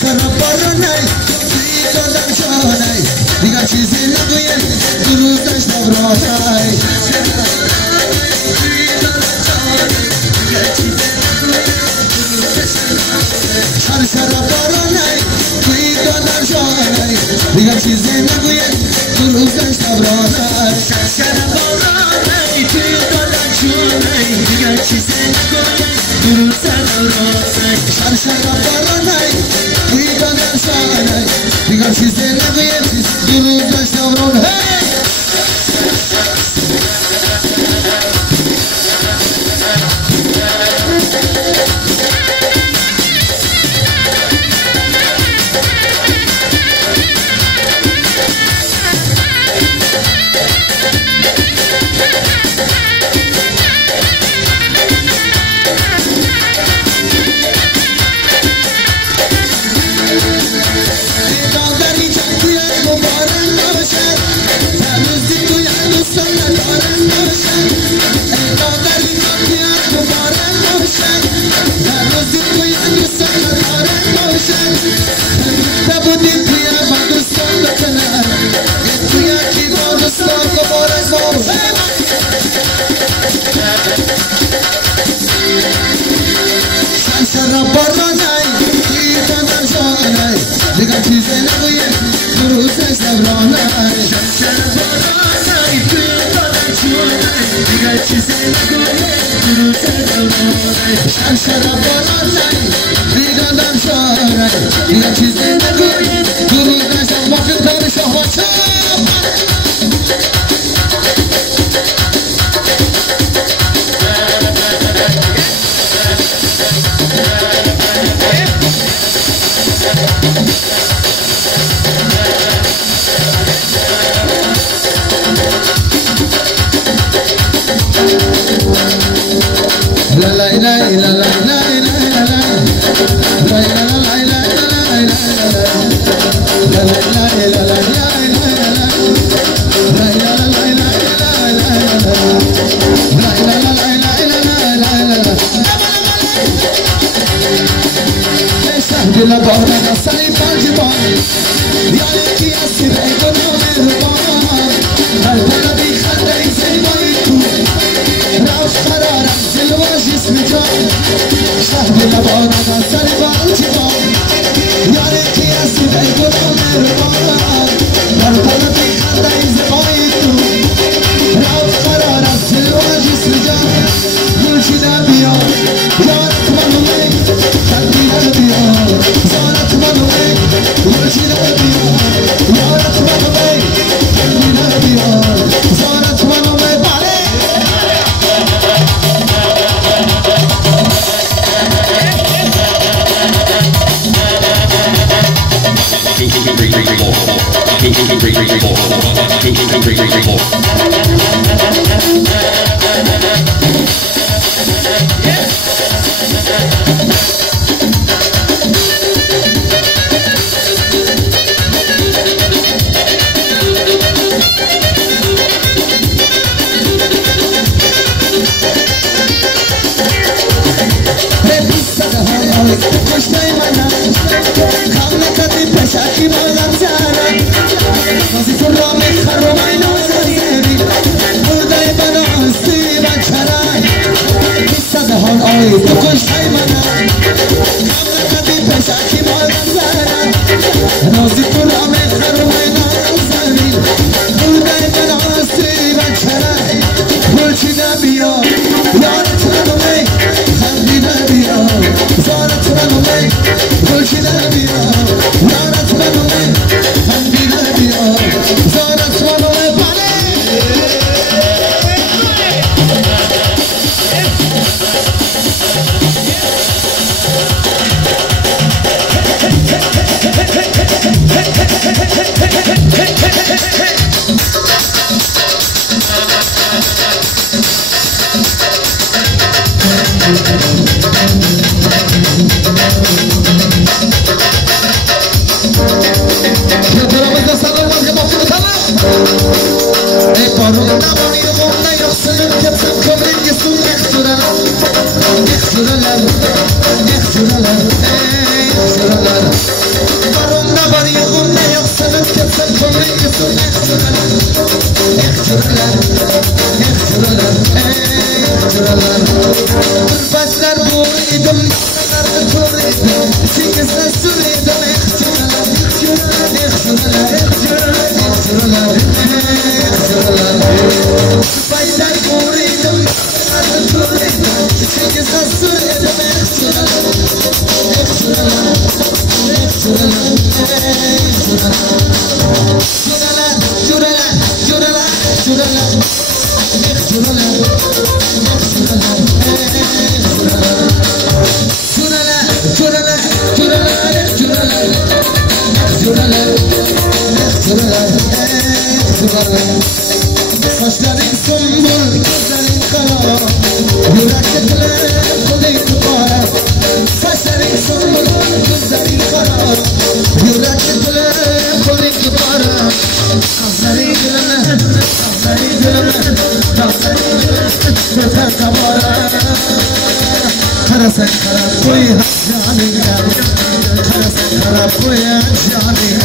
شراب بارانه توی دادم جانه دیگر چیزی نگویم دو روز داشتم رانه شراب بارانه توی دادم جانه دیگر چیزی نگویم دو روز داشتم رانه شراب بارانه توی دادم جانه دیگر چیزی نگویم دو روز داشتم رانه شراب بارانه توی دادم جانه دیگر چیزی نگویم دو روز داشتم رانه شراب بارانه توی دادم جانه دیگر چیزی نگویم دو روز داشتم رانه شراب بارانه توی دادم جانه دیگر چیزی نگویم دو روز داشتم رانه شراب بارانه توی دادم جانه دیگر چیزی نگویم دو روز داشتم وقت دار شهوات La la la la la la دل باران سری پنجبان یاری کی اسیر ایگو مهربان هر بلدی خنده زیبایی تو روش قرارم دل و جسم جان شهر دل باران سری پنجبان یاری کی اسیر ایگو مهربان هر بلدی خنده زیبایی تو روش قرارم دل و جسم جان گلچیده بیا یارت منو می خندیده بیا زارت منو می گلچیده بیا یارت منو می خندیده بیا زارت منو می بله کشته منم کام نکردی پشکی بازم زنم بازی تو را میخرم اینو زیبی بودای بناستی و چرای بیسته هان آی تو کشته منم کام نکردی پشکی بازم زنم بازی تو را میخرم اینو زیبی بودای بناستی و چرای گلچیده بیا یارت منو می خندیده بیا زارت منو می گلچیده بیا یارت منو می خندیده بیا زارت منو می بله Yıksıralar, yıksıralar, yıksıralar. Saçların sümbül, gözlerin kara, yürekle kudayı kubara. Saçların sümbül, gözlerin kara, yürekle kudayı kubara. Kazları gülme, kazları gülme, kazları gülme, yeter kabara. Kara sen kara koy canına, kara sen kara koy canına.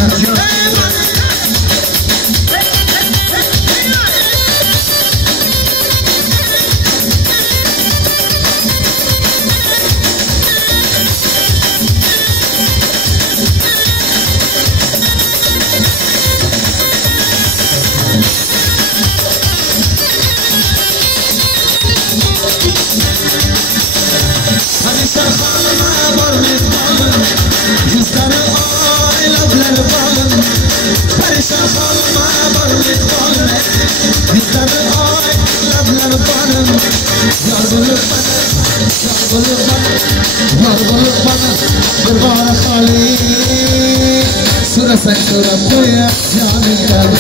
Sura koya canından,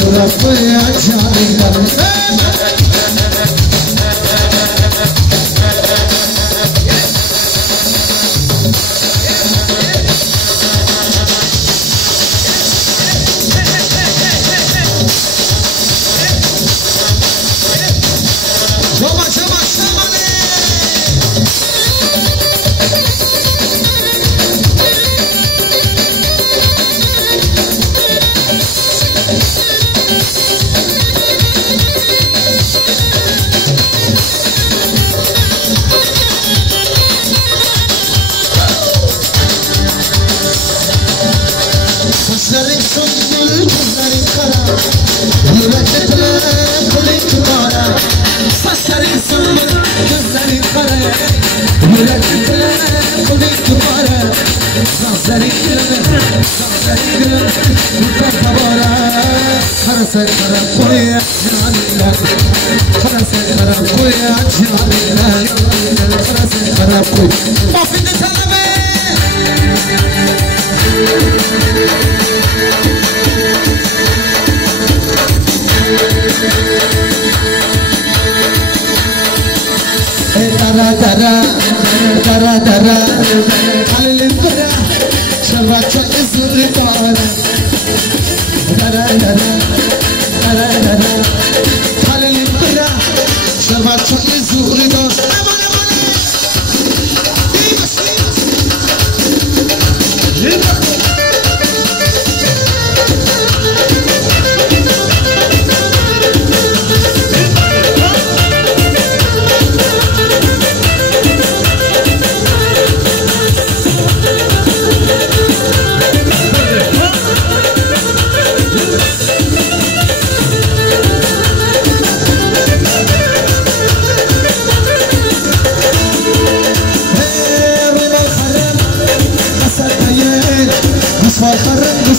sura koya canından.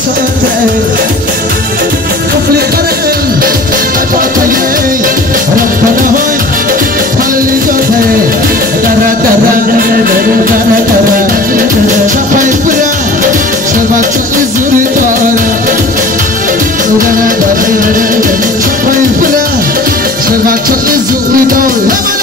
Shall I tell you,